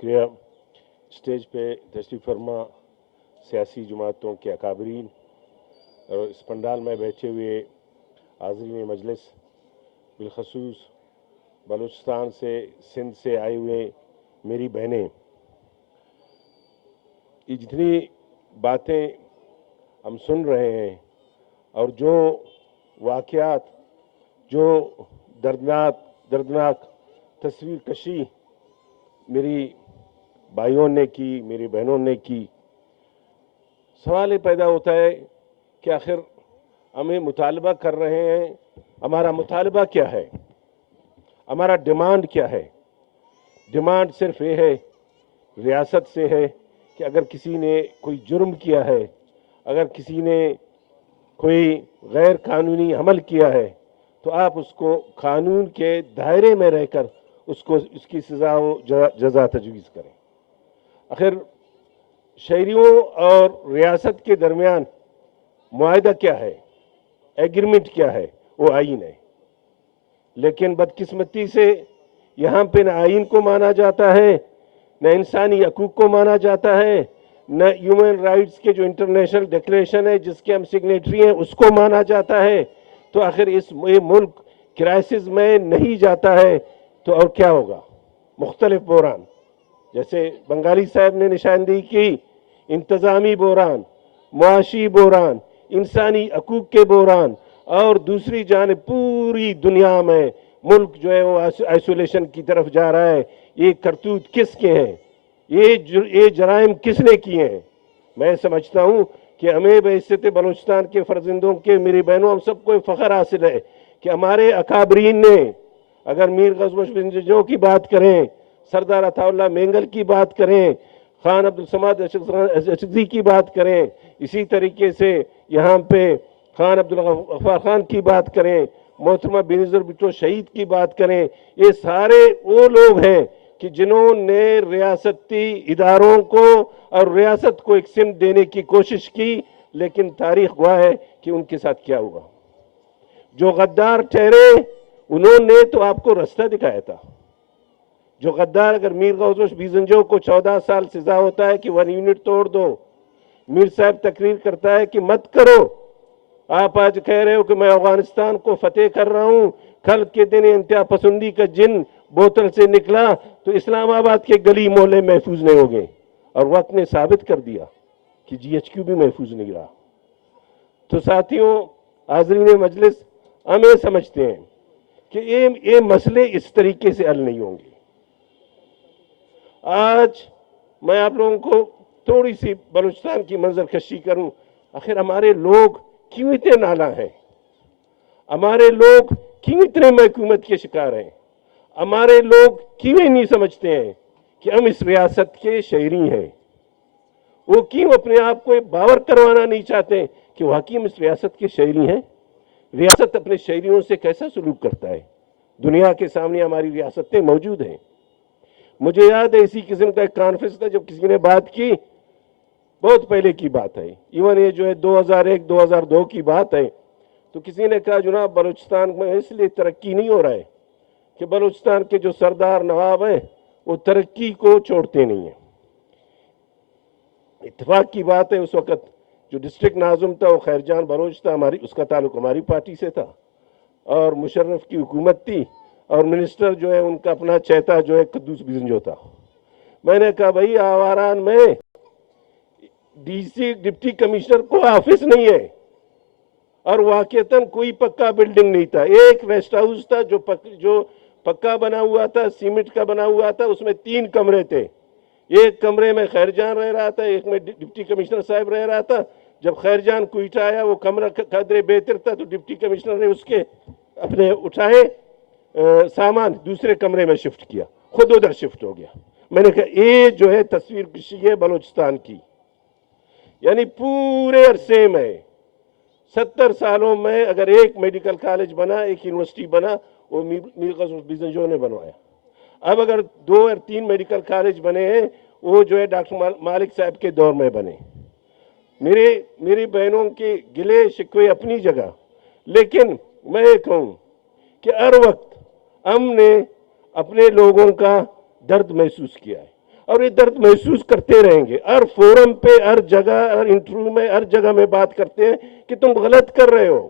شکریہ. اسٹیج پہ تشریف فرما سیاسی جماعتوں کے اکابرین اور اس پنڈال میں بیٹھے ہوئے حاضرین مجلس، بالخصوص بلوچستان سے، سندھ سے آئے ہوئے میری بہنیں، یہ جتنی باتیں ہم سن رہے ہیں اور جو واقعات، جو دردناک تصویر کشی میری بھائیوں نے کی، میری بہنوں نے کی، سوال یہ پیدا ہوتا ہے کہ آخر ہمیں مطالبہ کر رہے ہیں، ہمارا مطالبہ کیا ہے، ہمارا ڈیمانڈ کیا ہے؟ ڈیمانڈ صرف یہ ہے، ریاست سے ہے کہ اگر کسی نے کوئی جرم کیا ہے، اگر کسی نے کوئی غیر قانونی عمل کیا ہے تو آپ اس کو قانون کے دائرے میں رہ کر اس کی سزا و جزا تجویز کریں. آخر شہریوں اور ریاست کے درمیان معاہدہ کیا ہے، ایگریمنٹ کیا ہے؟ وہ آئین ہے. لیکن بدقسمتی سے یہاں پہ نہ آئین کو مانا جاتا ہے، نہ انسانی حقوق کو مانا جاتا ہے، نہ ہیومن رائٹس کے جو انٹرنیشنل ڈکلیریشن ہے جس کے ہم سگنیٹری ہیں اس کو مانا جاتا ہے. تو آخر یہ ملک کرائسس میں نہیں جاتا ہے تو اور کیا ہوگا؟ مختلف بحران، جیسے بنگالی صاحب نے نشاندہی کی، انتظامی بحران، معاشی بحران، انسانی حقوق کے بحران، اور دوسری جانب پوری دنیا میں ملک جو ہے وہ آئسولیشن کی طرف جا رہا ہے. یہ کرتوت کس کے ہیں؟ یہ جرائم کس نے کیے ہیں؟ میں سمجھتا ہوں کہ ہمیں بحیثیت بلوچستان کے فرزندوں کے، میری بہنوں، ہم سب کو فخر حاصل ہے کہ ہمارے اکابرین نے، اگر میر غزوش بنجو کی بات کریں، سردار عطا اللہ مینگل کی بات کریں، خان عبدالصمد اشرقی کی بات کریں، اسی طریقے سے یہاں پہ خان عبدالغفار خان کی بات کریں، محترمہ بینظیر بھٹو شہید کی بات کریں، یہ سارے وہ لوگ ہیں کہ جنہوں نے ریاستی اداروں کو اور ریاست کو ایک سمت دینے کی کوشش کی، لیکن تاریخ گواہ ہے کہ ان کے ساتھ کیا ہوا. جو غدار ٹھہرے انہوں نے تو آپ کو رستہ دکھایا تھا. جو غدار، اگر میر غوث بیزنجو کو 14 سال سزا ہوتا ہے کہ 1 یونٹ توڑ دو، میر صاحب تقریر کرتا ہے کہ مت کرو، آپ آج کہہ رہے ہو کہ میں افغانستان کو فتح کر رہا ہوں، کل کے دن انتہا پسندی کا جن بوتل سے نکلا تو اسلام آباد کے گلی محلے محفوظ نہیں ہو گئے، اور وقت نے ثابت کر دیا کہ GHQ بھی محفوظ نہیں رہا. تو ساتھیوں، حاضرین مجلس، ہم یہ سمجھتے ہیں کہ یہ مسئلے اس طریقے سے حل نہیں ہوں گے. آج میں آپ لوگوں کو تھوڑی سی بلوچستان کی منظر کشی کروں. آخر ہمارے لوگ کیوں اتنے نالاں ہیں؟ ہمارے لوگ کیوں اتنے محکومت کے شکار ہیں؟ ہمارے لوگ کیوں نہیں سمجھتے ہیں کہ ہم اس ریاست کے شہری ہیں؟ وہ کیوں اپنے آپ کو باور کروانا نہیں چاہتے کہ واقعی ہم اس ریاست کے شہری ہیں؟ ریاست اپنے شہریوں سے کیسا سلوک کرتا ہے؟ دنیا کے سامنے ہماری ریاستیں موجود ہیں. مجھے یاد ہے اسی قسم کا ایک کانفرنس تھا جب کسی نے بات کی، بہت پہلے کی بات ہے، ایون یہ جو ہے 2001-2002 کی بات ہے، تو کسی نے کہا جناب بلوچستان میں اس لیے ترقی نہیں ہو رہا ہے کہ بلوچستان کے جو سردار نواب ہیں وہ ترقی کو چھوڑتے نہیں ہیں. اتفاق کی بات ہے اس وقت جو ڈسٹرکٹ ناظم تھا وہ خیر جان بلوچ تھا، اس کا تعلق ہماری پارٹی سے تھا، اور مشرف کی حکومت تھی، اور منسٹر جو ہے ان کا اپنا چہتا جو ہے قدوس بیزنجو تھا. میں نے کہا بھائی آواران میں ڈپٹی کمشنر کو آفس نہیں ہے، اور واقعتاً کوئی پکا بلڈنگ نہیں تھا. ایک ریسٹ ہاؤس تھا جو پکا بنا ہوا تھا، سیمنٹ کا بنا ہوا تھا، اس میں 3 کمرے تھے. ایک کمرے میں خیر جان رہ رہا تھا، ایک میں ڈپٹی کمشنر صاحب رہ رہا تھا. جب خیر جان کوئٹہ آیا وہ کمرہ قدرے بہتر تھا تو ڈپٹی کمشنر نے اس کے اپنے اٹھائے سامان دوسرے کمرے میں شفٹ کیا، خود ادھر شفٹ ہو گیا. میں نے کہا یہ جو ہے تصویر کشی ہے بلوچستان کی. یعنی پورے عرصے میں 70 سالوں میں اگر ایک میڈیکل کالج بنا، ایک یونیورسٹی بنا، وہ میر غوث بیزنجو نے بنوایا. اب اگر 2 اور 3 میڈیکل کالج بنے ہیں وہ جو ہے ڈاکٹر مالک صاحب کے دور میں بنے. میری بہنوں کے گلے شکوے اپنی جگہ، لیکن میں یہ کہوں کہ ہر وقت ہم نے اپنے لوگوں کا درد محسوس کیا ہے، اور یہ درد محسوس کرتے رہیں گے. ہر فورم پہ، ہر جگہ، ہر انٹرویو میں، ہر جگہ میں بات کرتے ہیں کہ تم غلط کر رہے ہو،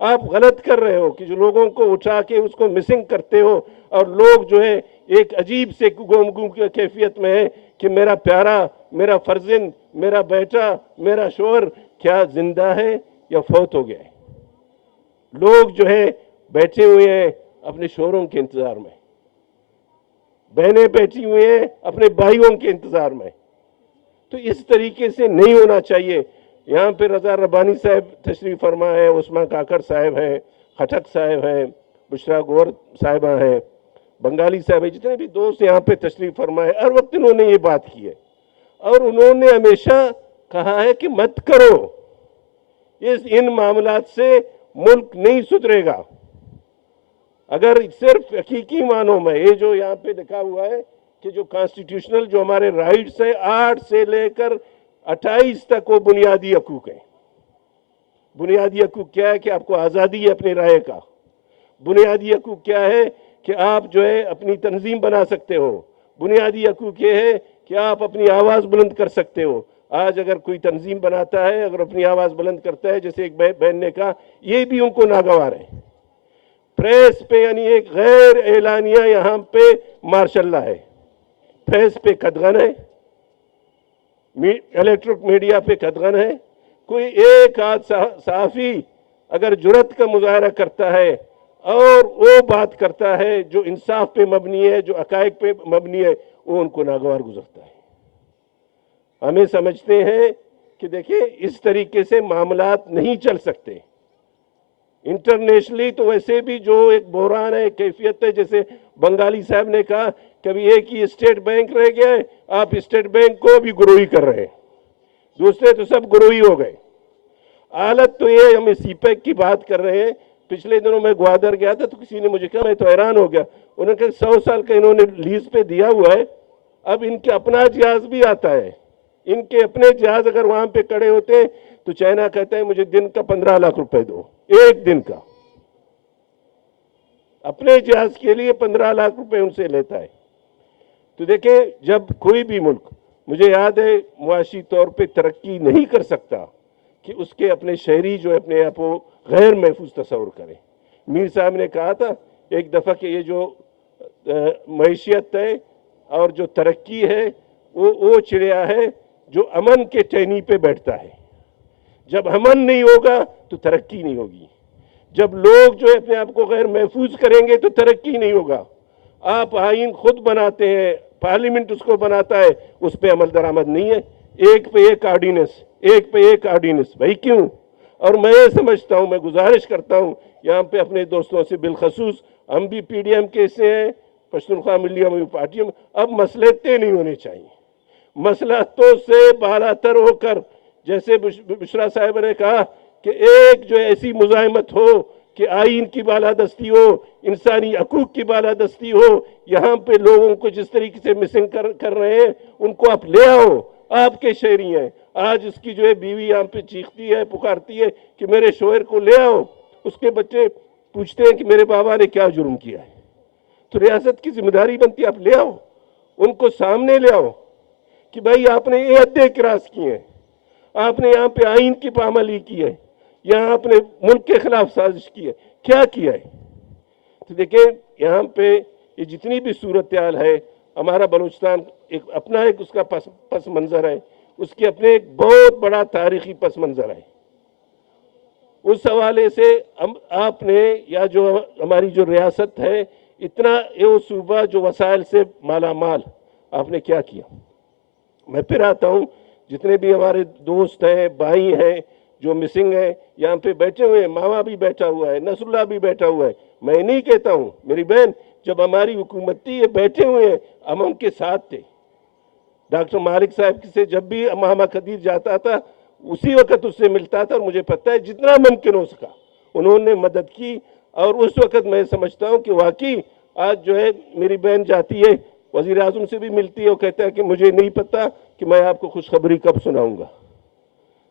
آپ غلط کر رہے ہو، کہ جو لوگوں کو اٹھا کے اس کو مسنگ کرتے ہو، اور لوگ جو ہے ایک عجیب سے گم کی کیفیت میں ہے کہ میرا پیارا، میرا فرزند، میرا بیٹا، میرا شوہر کیا زندہ ہے یا فوت ہو گیا ہے. لوگ جو ہے بیٹھے ہوئے ہیں اپنے شوہروں کے انتظار میں، بہنیں بیٹھی ہوئی ہیں اپنے بھائیوں کے انتظار میں. تو اس طریقے سے نہیں ہونا چاہیے. یہاں پہ رضا ربانی صاحب تشریف فرما ہے، عثمان کاکڑ صاحب ہیں، خٹک صاحب ہیں، بشرا گور صاحبہ ہیں، بنگالی صاحب ہیں، جتنے بھی دوست یہاں پہ تشریف فرما ہے، ہر وقت انہوں نے یہ بات کی ہے. اور انہوں نے ہمیشہ کہا ہے کہ مت کرو، ان معاملات سے ملک نہیں سدھرے گا. اگر صرف حقیقی معنوں میں یہ جو یہاں پہ لکھا ہوا ہے کہ جو کانسٹیٹیوشنل جو ہمارے رائٹس ہیں 8 سے لے کر 28 تک وہ بنیادی حقوق ہیں. بنیادی حقوق کیا ہے؟ کہ آپ کو آزادی ہے اپنی رائے کا. بنیادی حقوق کیا ہے؟ کہ آپ جو ہے اپنی تنظیم بنا سکتے ہو. بنیادی حقوق یہ ہے کہ آپ اپنی آواز بلند کر سکتے ہو. آج اگر کوئی تنظیم بناتا ہے، اگر اپنی آواز بلند کرتا ہے، جیسے ایک بہن نے کہا، یہ بھی ان کو ناگوار ہے. پریس پہ یعنی ایک غیر اعلانیہ یہاں پہ ماشاء اللہ ہے، پریس پہ قدغن ہے، الیکٹرک میڈیا پہ قدغن ہے. کوئی ایک آدھ صحافی اگر جرأت کا مظاہرہ کرتا ہے اور وہ بات کرتا ہے جو انصاف پہ مبنی ہے، جو حقائق پہ مبنی ہے، وہ ان کو ناگوار گزرتا ہے. ہمیں سمجھتے ہیں کہ دیکھیں اس طریقے سے معاملات نہیں چل سکتے. انٹرنیشنلی تو ویسے بھی جو ایک بحران ہے، کیفیت ہے، جیسے بنگالی صاحب نے کہا کہ ابھی ایک ہی اسٹیٹ بینک رہ گیا ہے، آپ اسٹیٹ بینک کو بھی گروہی کر رہے ہیں، دوسرے تو سب گروہی ہو گئے. حالت تو یہ، ہم سی پیک کی بات کر رہے ہیں. پچھلے دنوں میں گوادر گیا تھا تو کسی نے مجھے کہا، میں تو حیران ہو گیا، انہوں نے کہا 100 سال کا انہوں نے لیز پہ دیا ہوا ہے، اب ان کے اپنا جہاز بھی آتا ہے. ان کے اپنے جہاز اگر وہاں پہ کڑے ہوتے ہیں تو چائنا کہتا ہے مجھے دن کا 15 لاکھ روپے دو، ایک دن کا. اپنے جہاز کے لیے 15 لاکھ روپے ان سے لیتا ہے. تو دیکھیں جب کوئی بھی ملک، مجھے یاد ہے، معاشی طور پہ ترقی نہیں کر سکتا کہ اس کے اپنے شہری جو اپنے آپ کو غیر محفوظ تصور کریں. میر صاحب نے کہا تھا ایک دفعہ کہ یہ جو معیشت ہے اور جو ترقی ہے وہ چڑیا ہے جو امن کے ٹہنی پہ بیٹھتا ہے. جب امن نہیں ہوگا تو ترقی نہیں ہوگی. جب لوگ جو اپنے آپ کو غیر محفوظ کریں گے تو ترقی نہیں ہوگا. آپ آئین خود بناتے ہیں، پارلیمنٹ اس کو بناتا ہے، اس پہ عمل درآمد نہیں ہے. ایک پہ ایک آرڈیننس، ایک پہ ایک آرڈیننس، بھائی کیوں؟ اور میں یہ سمجھتا ہوں، میں گزارش کرتا ہوں یہاں پہ اپنے دوستوں سے، بالخصوص ہم بھی پی ڈی ایم کے سے ہیں، پشتونخوا ملی عوامی پارٹیوں میں، اب مسئلے طے نہیں ہونے چاہیے. مصلحتوں سے بالا تر ہو کر، جیسے بشرا صاحب نے کہا کہ ایک جو ایسی مزاحمت ہو کہ آئین کی بالادستی ہو، انسانی حقوق کی بالادستی ہو. یہاں پہ لوگوں کو جس طریقے سے مسنگ کر رہے ہیں ان کو آپ لے آؤ، آپ کے شہری ہیں. آج اس کی جو ہے بیوی یہاں پہ چیختی ہے، پکارتی ہے کہ میرے شوہر کو لے آؤ. اس کے بچے پوچھتے ہیں کہ میرے بابا نے کیا جرم کیا ہے. تو ریاست کی ذمہ داری بنتی ہے آپ لے آؤ، ان کو سامنے لے آؤ کہ بھائی آپ نے یہ حدیں کراس کی ہیں، آپ نے یہاں پہ آئین کی پامالی کی ہے، یہاں آپ نے ملک کے خلاف سازش کی ہے، کیا کیا ہے. تو دیکھیں یہاں پہ یہ جتنی بھی صورتحال ہے، ہمارا بلوچستان ایک اپنا ایک اس کا پس منظر ہے، اس کے اپنے ایک بہت بڑا تاریخی پس منظر ہے. اس حوالے سے آپ نے یا جو ہماری جو ریاست ہے، اتنا یہ صوبہ جو وسائل سے مالا مال، آپ نے کیا کیا؟ میں پھر آتا ہوں، جتنے بھی ہمارے دوست ہیں، بھائی ہیں جو مسنگ ہیں، یہاں پہ بیٹھے ہوئے ہیں، ماما بھی بیٹھا ہوا ہے، نصر اللہ بھی بیٹھا ہوا ہے. میں نہیں کہتا ہوں، میری بہن، جب ہماری حکومت تھی یہ بیٹھے ہوئے ہیں، ہم ان کے ساتھ تھے. ڈاکٹر مالک صاحب سے جب بھی محمد خدیر جاتا تھا اسی وقت اس سے ملتا تھا، اور مجھے پتہ ہے جتنا ممکن ہو سکا انہوں نے مدد کی. اور اس وقت میں سمجھتا ہوں کہ واقعی آج جو ہے میری بہن جاتی ہے وزیر اعظم سے بھی ملتی ہے، وہ کہتا ہے کہ مجھے نہیں پتا کہ میں آپ کو خوشخبری کب سناؤں گا.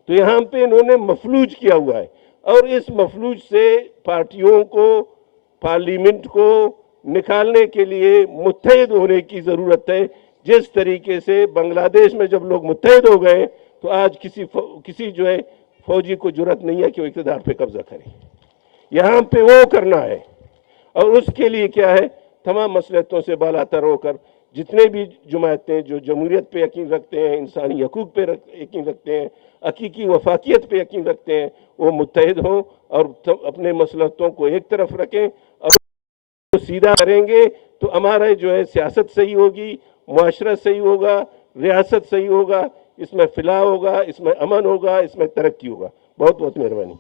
تو یہاں پہ انہوں نے مفلوج کیا ہوا ہے، اور اس مفلوج سے پارٹیوں کو، پارلیمنٹ کو نکالنے کے لیے متحد ہونے کی ضرورت ہے جس طریقے سے بنگلہ دیش میں جب لوگ متحد ہو گئے تو آج کسی جو ہے فوجی کو جرأت نہیں ہے کہ وہ اقتدار پہ قبضہ کرے. یہاں پہ وہ کرنا ہے، اور اس کے لیے کیا ہے، تمام مصلحتوں سے بالاتر ہو کر جتنے بھی جماعتیں جو جمہوریت پہ یقین رکھتے ہیں، انسانی حقوق پہ یقین رکھتے ہیں، حقیقی وفاقیت پہ یقین رکھتے ہیں، وہ متحد ہوں اور اپنے مصلحتوں کو ایک طرف رکھیں، اور سیدھا کریں گے تو ہمارا جو ہے سیاست صحیح ہوگی، معاشرہ صحیح ہوگا، ریاست صحیح ہوگا، اس میں فلاح ہوگا، اس میں امن ہوگا، اس میں ترقی ہوگا. بہت بہت مہربانی.